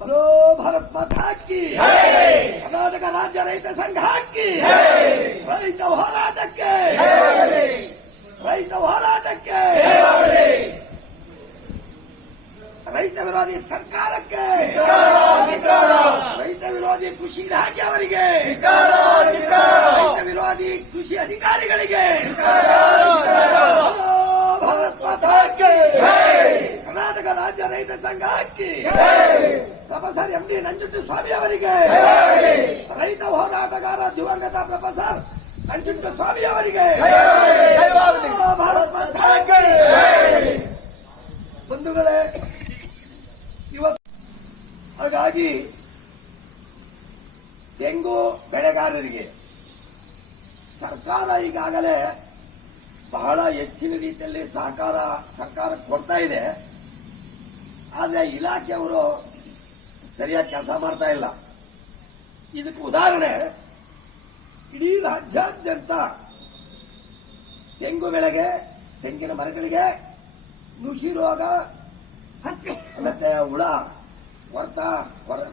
Hello Bharat ಮಾತಾ ಕಿ ಕರ್ನಾಟಕ ರಾಜ್ಯ ರೈತ ಸಂಘ ಕಿ ರೈತ ಹೋರಾಟಕ್ಕೆ ರೈತ ಹೋರಾಟಕ್ಕೆ ರೈತ ವಿರೋಧಿ ಸರ್ಕಾರಕ್ಕೆ ರೈತ ವಿರೋಧಿ ಕೃಷಿ ಇಲಾಖೆ ಅವರಿಗೆ ರೈತ ವಿರೋಧಿ ಕೃಷಿ ಅಧಿಕಾರಿಗಳಿಗೆ ಭಾರತ್ ಮಾತಾ ಕಿ ಕರ್ನಾಟಕ ರಾಜ್ಯ ರೈತ ಸಂಘ ಕಿ ಪ್ರೊಫೆಸರ್ ಎಂ ಡಿ ನಂಜುಂಡಸ್ವಾಮಿ ಅವರಿಗೆ ರೈತ ಹೋರಾಟಗಾರ ದಿವಂಗತ ಪ್ರೊಫೆಸರ್ ನಂಜುಂಡಸ್ವಾಮಿ ಅವರಿಗೆ ಭಾರತ್ ಮಾತಾ ಕಿ ಬಂಧುಗಳೇ, ಇವತ್ತು ಹಾಗಾಗಿ ತೆಂಗು ಬೆಳೆಗಾರರಿಗೆ ಸರ್ಕಾರ ಈಗಾಗಲೇ ಬಹಳ ಹೆಚ್ಚಿನ ರೀತಿಯಲ್ಲಿ ಸರ್ಕಾರ ಕೊಡ್ತಾ ಇದೆ. ಆದರೆ ಇಲಾಖೆಯವರು ಸರಿಯಾಗಿ ಕೆಲಸ ಮಾಡ್ತಾ ಇಲ್ಲ. ಇದಕ್ಕೆ ಉದಾಹರಣೆ, ಇಡೀ ರಾಜ್ಯಾದ್ಯಂತ ತೆಂಗು ಬೆಳೆಗೆ, ತೆಂಗಿನ ಮರಗಳಿಗೆ ನುಷಿ ರೋಗ ಮತ್ತೆ ಹುಳ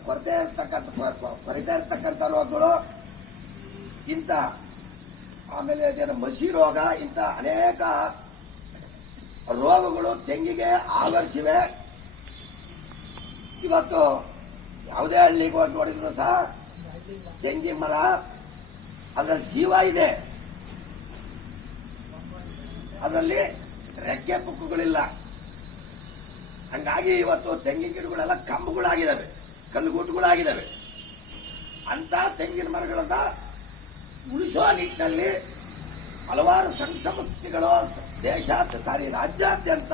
ಕೊರತೆ ಇರ್ತಕ್ಕಂಥ ರೋಗಗಳು ಇಂಥ, ಆಮೇಲೆ ಮಸಿ ರೋಗ, ಇಂಥ ಅನೇಕ ರೋಗಗಳು ತೆಂಗಿಗೆ ಆವರಿಸಿವೆ. ಇವತ್ತು ಯಾವುದೇ ಹಳ್ಳಿಗೆ ಹೋಗಿ ನೋಡಿದ್ರು ಸಹ ತೆಂಗಿನ ಮರ ಅದರಲ್ಲಿ ಜೀವ ಇದೆ, ಅದರಲ್ಲಿ ರೆಕ್ಕೆ ಪುಕ್ಕುಗಳಿಲ್ಲ. ಹಂಗಾಗಿ ಇವತ್ತು ತೆಂಗಿನ ಗಿಡಗಳೆಲ್ಲ ಕಂಬುಗಳಾಗಿದ್ದಾವೆ, ಕಲ್ಲುಗೂಟುಗಳಾಗಿದ್ದಾವೆ. ಅಂತ ತೆಂಗಿನ ಮರಗಳನ್ನ ಉಳಿಸುವ ನಿಟ್ಟಿನಲ್ಲಿ ಹಲವಾರು ಸಂಘ ಸಂಸ್ಥೆಗಳು ರಾಜ್ಯಾದ್ಯಂತ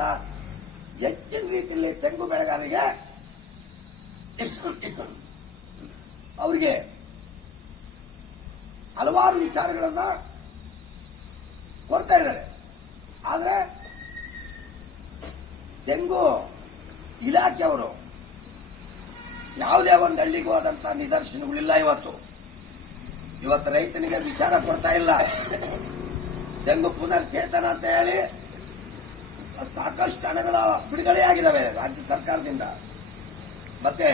ಹೆಚ್ಚಿನ ರೀತಿಯಲ್ಲಿ ತೆಂಗು ಬೆಳೆಗಾರರಿಗೆ ಅವರಿಗೆ ಹಲವಾರು ವಿಚಾರಗಳನ್ನ ಕೊಡ್ತಾ ಇದ್ದಾರೆ. ಆದರೆ ತೆಂಗು ಇಲಾಖೆಯವರು ಯಾವುದೇ ಒಂದು ಹಳ್ಳಿಗೆ ಹೋದಂತ ನಿದರ್ಶನಗಳಿಲ್ಲ. ಇವತ್ತು ರೈತನಿಗೆ ವಿಚಾರ ಕೊಡ್ತಾ ಇಲ್ಲ. ತೆಂಗು ಪುನರ್ಚೇತನ ಅಂತ ಹೇಳಿ ಸಾಕಷ್ಟು ಹಣಗಳ ಬಿಡುಗಡೆ ಆಗಿದ್ದಾವೆ ರಾಜ್ಯ ಸರ್ಕಾರದಿಂದ. ಮತ್ತೆ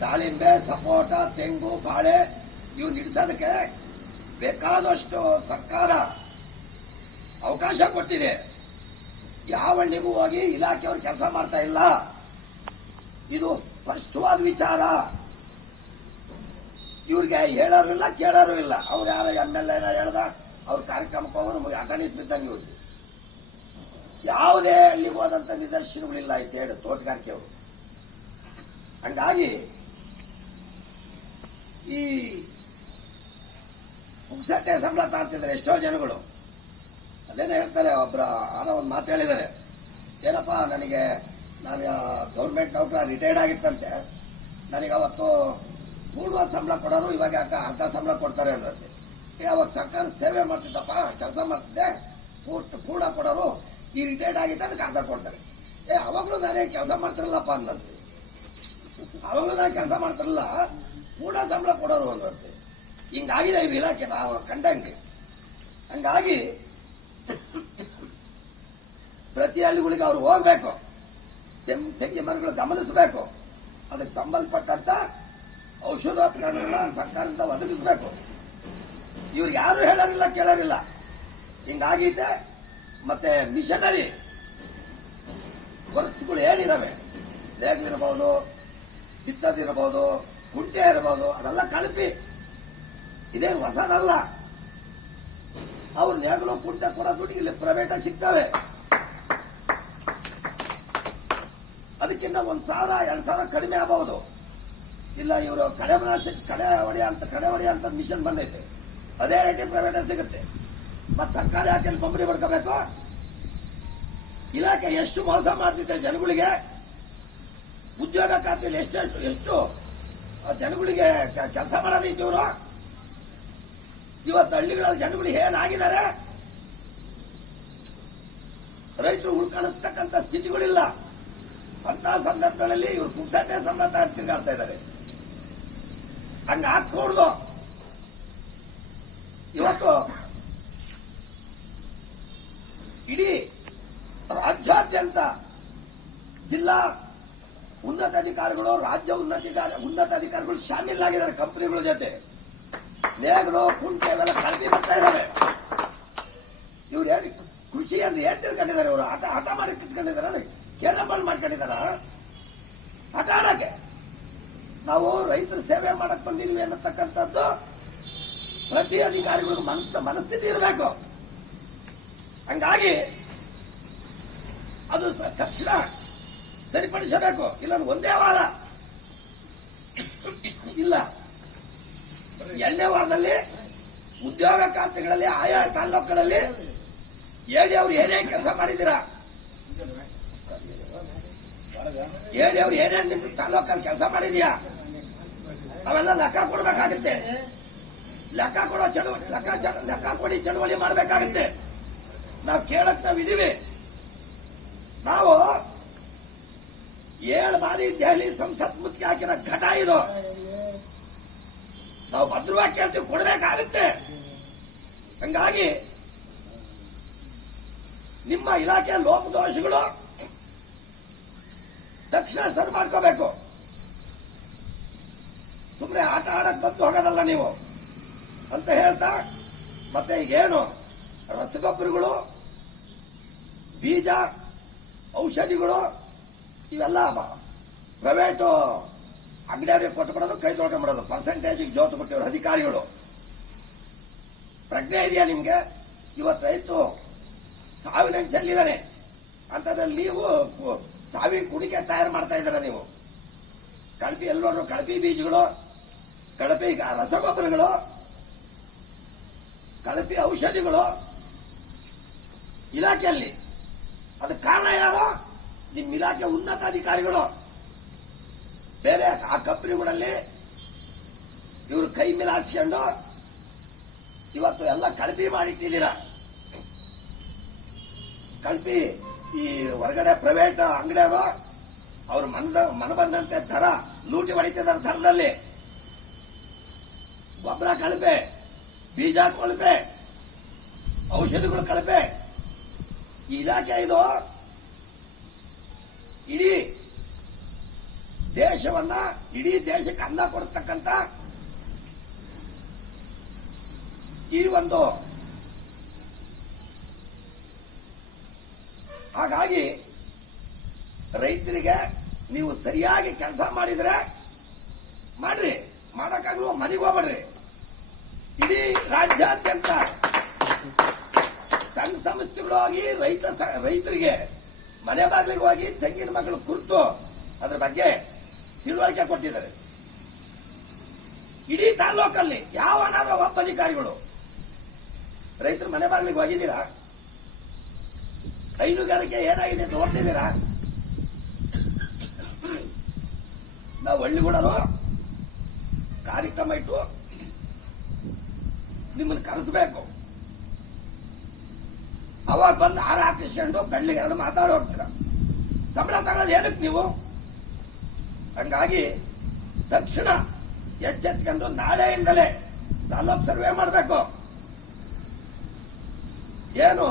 ದಾಳಿಂಬೆ, ಸಪೋಟ, ತೆಂಗು, ಬಾಳೆ ಇವು ನಿಲ್ಲಿಸೋದಕ್ಕೆ ಬೇಕಾದಷ್ಟು ಸರ್ಕಾರ ಅವಕಾಶ ಕೊಟ್ಟಿದೆ. ಯಾವ ಹಳ್ಳಿಗೂ ಹೋಗಿ ಇಲಾಖೆಯವರು ಕೆಲಸ ಮಾಡ್ತಾ ಇಲ್ಲ. ಇದು ಸ್ಪಷ್ಟವಾದ ವಿಚಾರ. ಇವ್ರಿಗೆ ಹೇಳೋರು ಇಲ್ಲ, ಕೇಳೋರು ಇಲ್ಲ. ಅವ್ರು ಯಾರೋ MLA ಹೇಳ್ದ, ಅವ್ರ ಕಾರ್ಯಕ್ರಮಕ್ಕೆ ಹೋಗೋರು ಅಟೆಂಡೆನ್ಸ್ ಬಿದ್ದಂಗೆ ಇವ್ರು. ಯಾವುದೇ ಹಳ್ಳಿಗೆ ಹೋದಂತ ನಿದರ್ಶನಗಳಿಲ್ಲ ಅಂತ ಹೇಳಿ ತೋಟಗಾರಿಕೆಯವರು. ಹಂಗಾಗಿ ಈ ಪುಕ್ಸಟ್ಟೆ ಸಂಬಳ ತಾಡ್ತಿದ್ದಾರೆ ಎಷ್ಟೋ ಜನಗಳು. ಅದೇನೇ ಹೇಳ್ತಾರೆ, ಆರೋ ಒಂದು ಮಾತು ಹೇಳಿದ್ದಾರೆ, ಏನಪ್ಪ ನಾನು ಗೌರ್ಮೆಂಟ್ ನೌಕರ ರಿಟೈರ್ಡ್ ಆಗಿತ್ತಂತೆ, ನನಗೆ ಅವತ್ತು ಪೂರ್ವ ಸಂಬಳ ಕೊಡೋರು ಇವಾಗ ಅರ್ಧ ಸಂಬಳ ಕೊಡ್ತಾರೆ ಅನ್ನಂತೆ. ಅವಾಗ ಸರ್ಕಾರ ಸೇವೆ ಮಾಡ್ತಿದ್ದಪ್ಪ, ಕೆಲಸ ಮಾಡ್ತಿದ್ದೆ, ಪೂರ್ಣ ಕೊಡೋರು ಈ ರಿಟೈರ್ಡ್ ಆಗಿದ್ದ ಅದಕ್ಕೆ ಅರ್ಧ ಕೊಡ್ತಾರೆ. ಅವಾಗಲೂ ನಾನೇ ಕೆಲಸ ಮಾಡ್ತಿರಲ್ಲಪ್ಪ ಅಂದಂತೆ. ಅವಾಗಲೂ ನಾನು ಕೆಲಸ ಮಾಡ್ತಿರಲ್ಲ, ಪೂರ್ಣ ಸಂಬಳ ಕೊಡೋರು ಅಂದಂತೆ. ಹಿಂಗಾಗಿದೆ ಇದು ಇಲಾಖೆ ನಾವು ಕಂಡಂಗೆ. ಹಂಗಾಗಿ ಪ್ರತಿ ಹಳ್ಳಿಗಳಿಗೆ ಅವ್ರು ಹೋಗ್ಬೇಕು, ತೆಂಗಿನ ಮರಗಳು ಗಮನಿಸಬೇಕು, ಅದಕ್ಕೆ ಸಂಬಂಧಪಟ್ಟಂತ ಔಷಧೋಪಕರಣಗಳನ್ನ ಸರ್ಕಾರದಿಂದ ಒದಗಿಸಬೇಕು. ಇವ್ರು ಯಾರು ಹೇಳೋರಿಲ್ಲ, ಕೇಳೋರಿಲ್ಲ. ಹಿಂಗಾಗೈತೆ. ಮತ್ತೆ ಮಿಷನರಿ ವರ್ಕ್ಸ್ಗಳು ಏನಿದಾವೆ, ನೇಗ್ಲಿರಬಹುದು, ಬಿತ್ತದಿರಬಹುದು, ಕುಂಟೆ ಇರಬಹುದು, ಅದೆಲ್ಲ ಕಳಪಿ. ಇದೇನು ಹೊಸದಲ್ಲ. ಅವ್ರು ನೇಗಲು ಕುಂಟೆ ಕೊಡೋ ದುಡ್ಡಿಗೆ ಇಲ್ಲಿ ಪ್ರೈವೇಟ್ ಸಿಗ್ತವೆ. ಅದಕ್ಕಿಂತ 1,000-2,000 ಕಡಿಮೆ ಆಗಬಹುದು. ಇಲ್ಲ ಇವರು ಕಡೆ ಹೊಡೆಯಂತ ಮಿಷನ್ ಬಂದೈತೆ, ಅದೇ ರೇಟಿ ಪ್ರೈವೇಟ್ ಸಿಗುತ್ತೆ. ಮತ್ತೆ ಸರ್ಕಾರ ಯಾಕೆ ಕಂಪನಿ ಬರ್ಕೋಬೇಕು? ಇಲಾಖೆ ಎಷ್ಟು ಮೋಸ ಮಾಡ್ತಿದೆ ಜನಗಳಿಗೆ. ಉದ್ಯೋಗ ಖಾತೆಯಲ್ಲಿ ಎಷ್ಟು ಜನಗಳಿಗೆ ಕೆಲಸ ಮಾಡೋದೈತಿ ಇವರು. ಇವತ್ತು ಹಳ್ಳಿಗಳಲ್ಲಿ ಜನಗಳಿಗೆ ಏನಾಗಿದ್ದಾರೆ, ರೈತರು ಉಳ್ಕೊಳ್ಳತಕ್ಕಂಥ ಸ್ಥಿತಿಗಳಿಲ್ಲ. ಅಂತ ಸಂದರ್ಭಗಳಲ್ಲಿ ಇವರು ಪುಕ್ಸಟ್ಟೆ ಸಂಬಂಧ ತಿರುಗಾಡ್ತಾ ಇದ್ದಾರೆ. ಹಂಗ ಹಾಕೂಡ್ದು. ಇವತ್ತು ಇಡೀ ರಾಜ್ಯಾದ್ಯಂತ ಜಿಲ್ಲಾ ಉನ್ನತಾಧಿಕಾರಿಗಳು, ರಾಜ್ಯ ಉನ್ನತಾಧಿಕಾರಿಗಳು ಶಾಮೀಲಾಗಿದ್ದಾರೆ ಕಂಪನಿಗಳ ಜೊತೆ. ನೇಗಳು, ಕುಂಟೆ ಅವೆಲ್ಲ ಕಲ್ಪಿ ಬರ್ತಾ ಇದ್ದಾವೆ. ಇವ್ರು ಹೇಳಿ ಕೃಷಿ ಅಂದ್ರೆ ಏನ್ ತಿಳ್ಕೊಂಡಿದ್ದಾರೆ? ಇವರು ಹಠ ಮಾಡಿ ಕಿತ್ಕೊಂಡಿದ್ದಾರೆ, ಕೇರಳ ಮಾಡ್ಕೊಂಡಿದಾರ ಹಠ ಆಡಕ್ಕೆ. ನಾವು ರೈತರ ಸೇವೆ ಮಾಡಕ್ ಬಂದಿದ್ವಿ ಅನ್ನತಕ್ಕಂಥದ್ದು ಪ್ರತಿ ಅಧಿಕಾರಿಗಳಿಗೂ ಮನಸ್ಥಿತಿ ಇರಬೇಕು. ಹಂಗಾಗಿ ಅದು ತಕ್ಷಣ ಸರಿಪಡಿಸಬೇಕು. ಇಲ್ಲ ಒಂದೇ ವಾರ ಇಲ್ಲ, 2ನೇ ವಾರದಲ್ಲಿ ಉದ್ಯೋಗ ಖಾತೆಗಳಲ್ಲಿ ಆಯಾ ತಾಲೂಕುಗಳಲ್ಲಿ ಹೇಳಿ ಅವ್ರು ಏನೇನು ಕೆಲಸ ಮಾಡಿದ್ದೀರಾ, ಹೇಳಿ ಅವ್ರು ಏನೇನು ನಿಮ್ಮ ತಾಲೂಕಲ್ಲಿ ಕೆಲಸ ಮಾಡಿದ್ಯಾ ಅವೆಲ್ಲ ಲೆಕ್ಕ ಕೊಡ್ಬೇಕಾಗುತ್ತೆ. ಲೆಕ್ಕ ಕೊಡಿ ಚಳುವಳಿ ಮಾಡಬೇಕಾಗುತ್ತೆ. ನಾವು ಕೇಳಕ್ ನಾವಿದೀವಿ. ನಾವು 7 ಬಾರಿ ದೆಹಲಿ ಸಂಸತ್ ಮುತ್ತಿಗೆ ಹಾಕಿರೋ ಘಟ ಇದು. ನಾವು ಭದ್ರವಾಗಿ ಕೇಳ್ತೀವಿ, ಕೊಡಬೇಕಾಗುತ್ತೆ. ಹಂಗಾಗಿ ನಿಮ್ಮ ಇಲಾಖೆಯ ಲೋಪದೋಷಗಳು ತಕ್ಷಣ ಸರಿ ಮಾಡ್ಕೋಬೇಕು. ಸುಮ್ಮನೆ ಆಟ ಆಡಕ್ ಬಂದು ಹೋಗೋದಲ್ಲ ನೀವು ಅಂತ ಹೇಳ್ತಾ, ಮತ್ತೆ ಈಗೇನು ರಸಗೊಬ್ಬರಗಳು, ಬೀಜ, ಔಷಧಿಗಳು ಇವೆಲ್ಲ ಪ್ರೈವೇಟ್ ಅಂಗಡಿಯವರಿಗೆ ಕೊಟ್ಟುಬಿಡೋದು, ಕೈ ತೊಳ್ಕೊಂಡ್ಬಿಡೋದು, ಪರ್ಸೆಂಟೇಜ್ ಜೋತು ಬಿಟ್ಟಿರೋ ಅಧಿಕಾರಿಗಳು. ಪ್ರಜ್ಞೆ ಇದೆಯಾ ನಿಮ್ಗೆ? ಇವತ್ತು ರೈತ ಸಾವಿನ ಚೆಲ್ಲಿದ್ದಾನೆ ಅಂತದ್ರಲ್ಲಿ ನೀವು ಸಾವಿನ ಕುಡಿಕೆ ತಯಾರು ಮಾಡ್ತಾ ಇದ್ದೀರ. ನೀವು ಕಳಪಿ ಎಲ್ಲರೂ ಕಳಪಿ ಬೀಜಗಳು, ಕಳಪಿ ರಸಗೊಬ್ಬರಗಳು, ಕಳಪಿ ಔಷಧಿಗಳು ಇಲಾಖೆಯಲ್ಲಿ. ಅದಕ್ಕೆ ಕಾರಣ ಯಾರು? ನಿಮ್ಮ ಇಲಾಖೆ ಉನ್ನತಾಧಿಕಾರಿಗಳು. ಬೇರೆ ಆ ಕಂಪನಿಗಳಲ್ಲಿ ಇವರು ಕೈ ಮೇಲೆ ಹಾಸ್ಕೊಂಡು ಇವತ್ತು ಎಲ್ಲ ಕಳಪಿ ಮಾಡಿಟ್ಟಿದ್ದೀರ. ಕಳಪಿ ಈ ಹೊರಗಡೆ ಪ್ರೈವೇಟ್ ಅಂಗಡಿಯವರು ಅವ್ರ ಮನ ಬಂದಂತೆ ದರ ಲೂಟಿ ಹೊಡಿತಿದ್ದಾರೆ. ದರದಲ್ಲಿ ಗೊಬ್ಬರ ಕಳಪೆ, ಬೀಜ ಕಳಪೆ, ಔಷಧಿಗಳು ಕಳಪೆ. ಈ ಇಲಾಖೆ ಇದು ಇಡೀ ದೇಶಕ್ಕೆ ಅನ್ನ ಕೊಡ್ತಕ್ಕಂಥ ಈ ಒಂದು. ಹಾಗಾಗಿ ರೈತರಿಗೆ ನೀವು ಸರಿಯಾಗಿ ಕೆಲಸ ಮಾಡಿದ್ರೆ ಮಾಡ್ರಿ, ಮಾಡಕ್ಕಾಗಲು ಮನೆಗೆ ಹೋಗ್ಬೇಡ್ರಿ. ಇಡೀ ರಾಜ್ಯಾದ್ಯಂತ ಸಂಘ ಸಂಸ್ಥೆಗಳು ಹೋಗಿ ರೈತರಿಗೆ ಮನೆ ಬಾಗಿಲಿಗೆ ಹೋಗಿ ತೆಂಗಿನ ಮಕ್ಕಳು ಕುರಿತು ಅದ್ರ ಬಗ್ಗೆ ತಿಳುವಳಿಕೆ ಕೊಟ್ಟಿದ್ದಾರೆ. ಇಡೀ ತಾಲೂಕಲ್ಲಿ ಯಾವನಾದ್ರೂ ಒಬ್ಬ ಅಧಿಕಾರಿಗಳು ರೈತರ ಮನೆ ಬಾಗಿಲಿಗೆ ಹೋಗಿದ್ದೀರಾ? ಹೈನುಗಾರಿಕೆ ಏನಾಗಿದೆ ಅಂತ ನೋಡ್ತಿದ್ದೀರಾ? ನಾವು ಹಳ್ಳಿಗೂಡಲು ಕಾರ್ಯಕ್ರಮ ಇಟ್ಟು ನಿಮ್ಮನ್ನು ಕರೆಸಬೇಕು. ಅವಾಗ ಬಂದು ಹಾರ ಹಾಕಿಸ್ಕೊಂಡು ಬೆಳ್ಳಿಗೆ ಎರಡು ಮಾತಾಡಿ ಹೋಗ್ತೀರ. ಸಂಬಳ ತಗೊಳ್ಳೋದು ಏನಕ್ಕೆ ನೀವು? ಹಂಗಾಗಿ ತಕ್ಷಣ ಎಚ್ಚೆತ್ಕೊಂಡು ನಾಳೆಯಿಂದಲೇ ತಾಲೂಕು ಸರ್ವೆ ಮಾಡಬೇಕು. ಏನು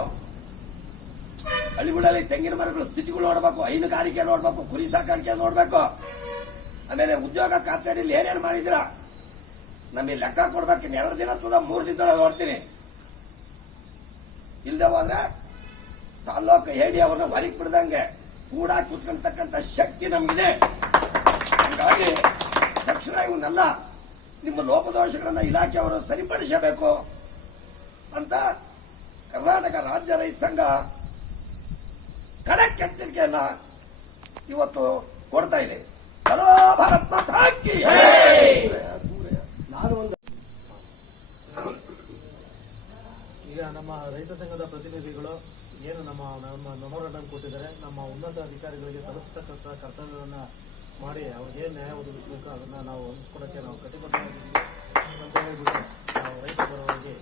ಹಳ್ಳಿಗಳಲ್ಲಿ ತೆಂಗಿನ ಮರಗಳ ಸ್ಥಿತಿಗಳು ನೋಡ್ಬೇಕು, ಹೈನುಗಾರಿಕೆ ನೋಡ್ಬೇಕು, ಕುರಿ ಸಾಕಾಣಿಕೆ ನೋಡ್ಬೇಕು. ಆಮೇಲೆ ಉದ್ಯೋಗ ಖಾತೆಯಲ್ಲಿ ಏನೇನು ಮಾಡಿದಿರ ನಮಗೆ ಲೆಕ್ಕ ಕೊಡ್ಬೇಕು. 2 ದಿನ ಅಥವಾ 3 ದಿನ ನೋಡ್ತೀನಿ. ಇಲ್ಲದೆ ಹೋದ್ರೆ ತಾಲೂಕು ಹೇಳಿ ಅವ್ರನ್ನ ಹೊರಗೆ ಬಿಡ್ದಂಗೆ ಕೂಡ ಕೂತ್ಕೊಂತಕ್ಕಂಥ ಶಕ್ತಿ ನಮಗಿದೆ. ಹಾಗಾಗಿ ತಕ್ಷಣ ಇವನ್ನೆಲ್ಲ ನಿಮ್ಮ ಲೋಪದೋಷಗಳನ್ನ ಇಲಾಖೆಯವರು ಸರಿಪಡಿಸಬೇಕು ಅಂತ ಕರ್ನಾಟಕ ರಾಜ್ಯ ರೈತ ಸಂಘ ಖಡಕ್ ಎಚ್ಚರಿಕೆಯನ್ನ ಇವತ್ತು ಕೊಡ್ತಾ ಇದೆ. ಚಲೋ ಭಾರತ್ ಮಾತಾ ಕಿ ಈಗ ನಮ್ಮ ರೈತ ಸಂಘದ ಪ್ರತಿನಿಧಿಗಳು ಏನು ನಮ್ಮ ಮೆಮೊರಂಡಮ್ ಕೊಟ್ಟಿದ್ದಾರೆ, ನಮ್ಮ ಉನ್ನತ ಅಧಿಕಾರಿಗಳಿಗೆ ಸಲ್ಲಿಸತಕ್ಕಂಥ ಕರ್ತವ್ಯವನ್ನು ಮಾಡಿ ಅವ್ರಿಗೆ ಏನು ನ್ಯಾಯ ಒದಗಿಸಬೇಕು ಅದನ್ನ ನಾವು ಹೊಂದಿಸ್ಕೊಡಕ್ಕೆ ನಾವು ಕಟಿಬದ್ಧವಾಗಿದ್ದೀವಿ ಅಂತ ಹೇಳ್ಬಿಟ್ಟು ನಾವು ರೈತ ಪರವಾಗಿ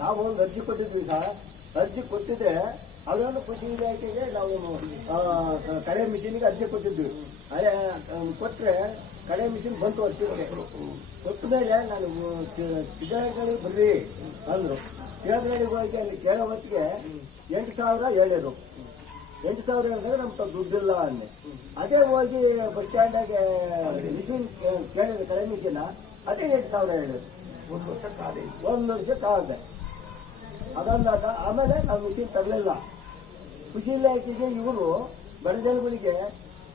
ನಾವು ಒಂದು ಅರ್ಜಿ ಕೊಟ್ಟಿದ್ವಿ ಸರ್. ಅರ್ಜಿ ಕೊಟ್ಟು ಬಂತು ವರ್ಷಕ್ಕೆ ಕೊಟ್ಟ ಮೇಲೆ ನಾನು ಸಿದ್ದರಾಮಯ್ಯ ಬರ್ರಿ ಅಂದರು. ಸಿದ್ದರಾಮಯ್ಯಗೆ ಹೋಗಿ ಅಲ್ಲಿ ಕೇಳೋ ಹೊತ್ತಿಗೆ 8,000 ಹೇಳಿದ್ರು. 8,000 ಹೇಳಿದ್ರೆ ನಮ್ಮ ದುಡ್ಡಿಲ್ಲ ಅಂದೆ. ಅದೇ ಹೋಗಿ ಬಸ್ ಸ್ಟ್ಯಾಂಡಾಗೆ ಮಿಷಿನ್ ಕೇಳಿದ ಕಡೆ ಮಿಷಿನ ಅದೇ 8,000 ಹೇಳಿದ್ರು. 1 ವರ್ಷ ಕಾದೆ. ಅದನ್ನಾಗ ಆಮೇಲೆ ನಾವು ಮಿಷಿನ್ ತರಲಿಲ್ಲ. ಕೃಷಿ ಇಲಾಖೆಗೆ ಇವರು ಬಡ ಜನಗಳಿಗೆ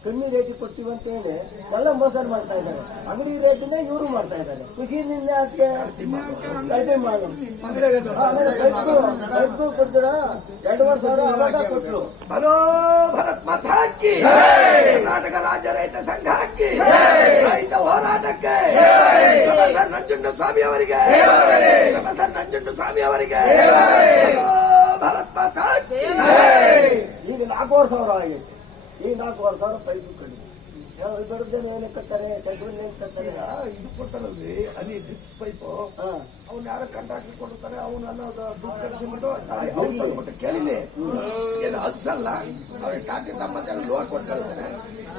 ಕಮ್ಮಿ ರೇಟಿಗೆ ಕೊಡ್ತೀವಿ ಅಂತ ಹೇಳಿ ಎಲ್ಲ ಮೋಸ ಮಾಡ್ತಾ ಇದ್ದಾರೆ. ಅಂಗಡಿ ರೇಟಿಂದ ಇವರು ಮಾಡ್ತಾ ಇದ್ದಾರೆ. ಕೃಷಿನಿಂದ ಅದಕ್ಕೆ ಕಡಿಮೆ ಮಾಡಿ ಆಮೇಲೆ ರೈತರು ಕೊಡ್ತೀರ 2,500 ಅವಾಗ ಕೊಟ್ಟರು. ಬಲೋ ಭರತ್ ಮತ ಹಾಕಿ ಕರ್ನಾಟಕ ರಾಜ್ಯ ರೈತ ಸಂಘ ಹಾಕಿ ರೈತ ಹೋರಾಟಕ್ಕೆ ಪ್ರೊಫೆಸರ್ ನಂಜುಂಡಸ್ವಾಮಿ ಅವರಿಗೆ ಪ್ರೊಫೆಸರ್ ನಂಜುಂಡಸ್ವಾಮಿ ಅವರಿಗೆ ಭರತ್ ಮತ ಹಾಕಿ. ಈಗ 4,500 ಆಗೈತೆ. ಈ 4,500 ಪೈಸು ಕಡಿಮೆ. ದೊಡ್ಡ ಜನ ಏನೇ ಕಟ್ತಾರೆ, ಸೆಂಟ್ರಲ್ ಏನ್ ಕಟ್ತಾರೆ. ಇದು ಕೊಟ್ಟರಲ್ಲಿ ಅಲ್ಲಿ ಡ್ರಿಪ್ ಪೈಪು ಅವ್ನು ಯಾರೋ ಕಂಟ್ರಾಕ್ಟರ್ ಕೊಡ್ತಾರೆ. ಅವನು ಅನ್ನೋದು ದುಡ್ಡು ಕಟ್ಸಿಬಿಟ್ಟು ಅವ್ನು ತಂದ್ಬಿಟ್ಟು ಕೇಳಿದೆ ಏನು ಅಲ್ಸಲ್ಲ. ಅವ್ರಿಗೆ ಟಾಟಿ ತಮ್ಮಂತೆಲ್ಲ ಲೋನ್ ಕೊಟ್ಟು ಕಳ್ತಾರೆ.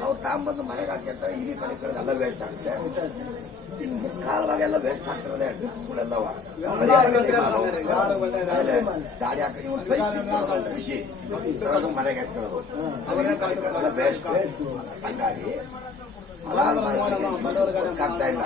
ಅವ್ರು ತಾಂಬಂದು ಮನೆಗೆ ಹಾಕಿರ್ತಾರೆ. ಇಲ್ಲಿ ಕಡೆ ಎಲ್ಲ ವೇಸ್ಟ್ ಆಗುತ್ತೆ. ಕಾಲವಾಗೆಲ್ಲ ವೇಸ್ಟ್ ಆಗ್ತದೆ. ಡ್ರಿಪ್ಗಳೆಲ್ಲವ ಗಾಡಿ ಹಾಕಿ ಇವ್ರು ಕೃಷಿ ಮನೆಗೆ ಹಾಕ್ಕೊಳ್ಳೋದು ವೇಸ್ಟ್. ಹಂಗಾಗಿ ಆಗ್ತಾ ಇಲ್ಲ.